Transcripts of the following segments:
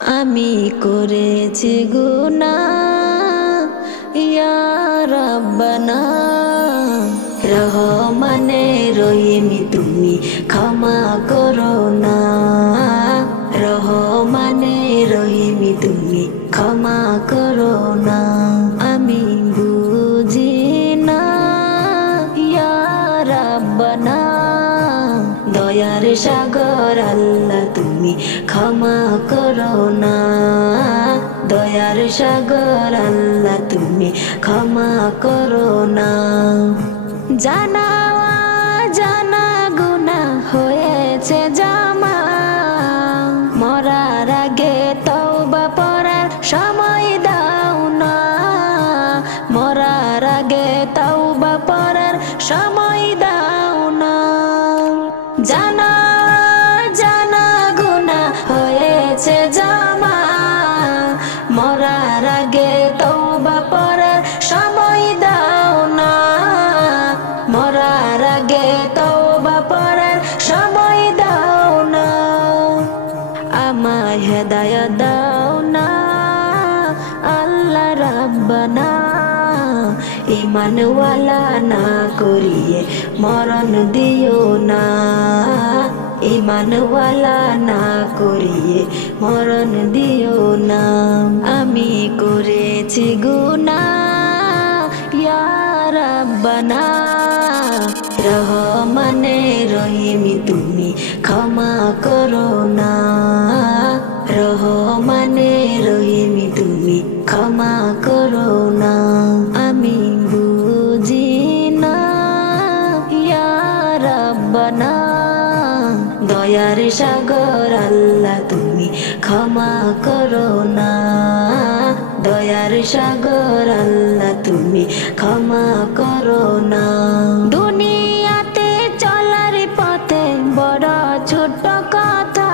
আমি করেছি গুনাহ ইয়া রাব্বানা, রহমানে রহিম তুমি ক্ষমা করো না। রহমানে রহিম তুমি ক্ষমা করো না। আমি বুঝি না ইয়া রাব্বানা, দয়ার সাগর আল্লাহ তুমি ক্ষমা করো না। দয়ার সাগর আল্লাহ তুমি ক্ষমা করো না। জানা জানা গুনাহ হয়েছে জামা, মরার আগে তওবা পড়ার সময় দাও না। মরার আগে তওবা পড়ার সময় দাও না। জানা জানা গুনাহ হয়েছে জামা, মরার আগে তওবা পড়ার সময় দাও না। মরার আগে তওবা পড়ার সময় দাও না। আমায় হেদায়েত দাও না আল্লাহ রাব্বানা, ঈমানওয়ালা না করিয়ে মরণ দিও না। ঈমানওয়ালা না করিয়ে মরণ দিও না। আমি করেছি গুনাহ ইয়া রাব্বানা, রহমানে রহিম তুমি ক্ষমা করো না। রহমানে রহিম তুমি ক্ষমা করো না। আমি বুঝি না ইয়া রাব্বানা, দয়ার সাগর আল্লাহ তুমি ক্ষমা করো না। দয়ার সাগর আল্লাহ তুমি ক্ষমা করো না। দুনিয়াতে চলার পথে বড় ছোট কথা,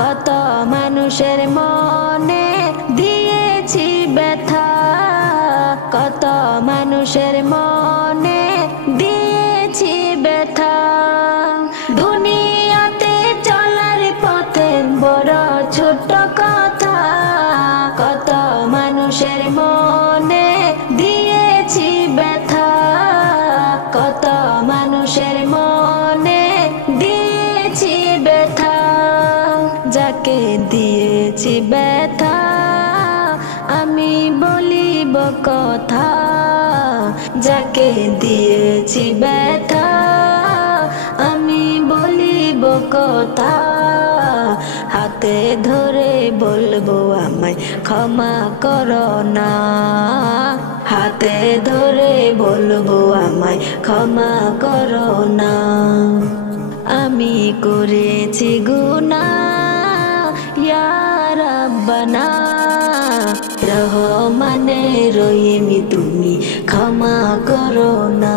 কত মানুষের মনে দিয়েছি ব্যথা। কত মানুষের মনে দিয়েছি ব্যথা। দুনিয়াতে চলার পথে বড় ছোট কথা, কত মানুষের মনে দিয়েছি ব্যথা। কত মানুষের মনে দিয়েছি ব্যথা। যাকে দিয়েছি ব্যথা আমি বলিব কথা, যাকে দিয়েছি ব্যথা আমি বলিব কথা। হাতে ধরে বলবো আমায় ক্ষমা করো না। হাতে ধরে বলবো আমায় ক্ষমা করো না। আমি করেছি গুনাহ ইয়া রাব্বানা, রহমানে রহিম তুমি ক্ষমা করো না।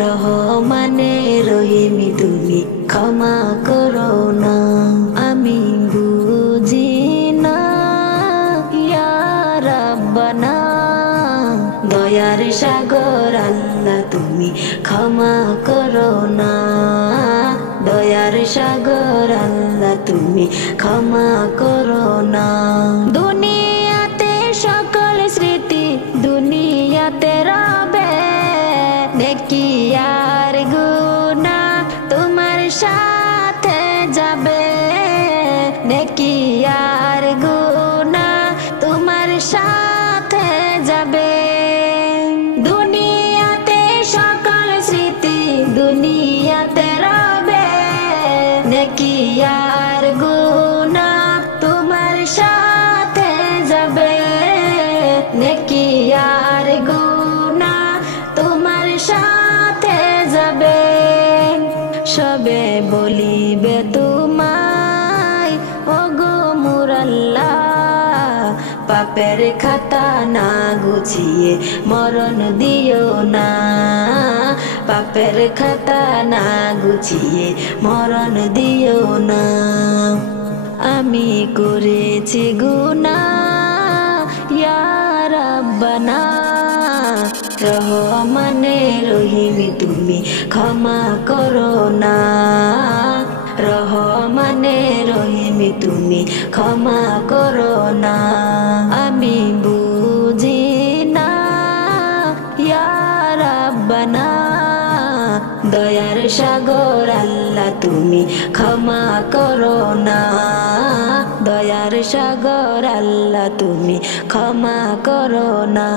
রহমানে রহিম তুমি ক্ষমা করো না। আমি বুঝি না ইয়া রাব্বানা, দয়ার সাগর আল্লাহ তুমি ক্ষমা করো না। দয়ার সাগর আল্লাহ তুমি ক্ষমা করো না। দুনিয়াতে সকল স্মৃতি দুনিয়াতে রবে, নেকি আর গুনাহ তোমার সাথে যাবে। নেকি আর গুনাহ তোমার সাথে যাবে। দুনিয়াতে সকল স্মৃতি দুনিয়াতে রবে, নেকি আর গুনাহ তোমার সাথে যাবে। নেকি আর গুনাহ তোমার সাথে যাবে। সবে বলিবে তোমায় ওগো মোর আল্লাহ, পাপের খাতা না গুছিয়ে মরণ দিও না। পাপের খাতা না গুছিয়ে মরণ দিও না। আমি করেছি গুনাহ ইয়া রাব্বানা, রহমানে রহিম তুমি ক্ষমা করো না। রহমানে রহিমি তুমি ক্ষমা করো না। আমি বুঝি না ইয়া রাব্বানা, দয়ার সাগর আল্লাহ তুমি ক্ষমা করো না। দয়ার সাগর আল্লাহ তুমি ক্ষমা করো না।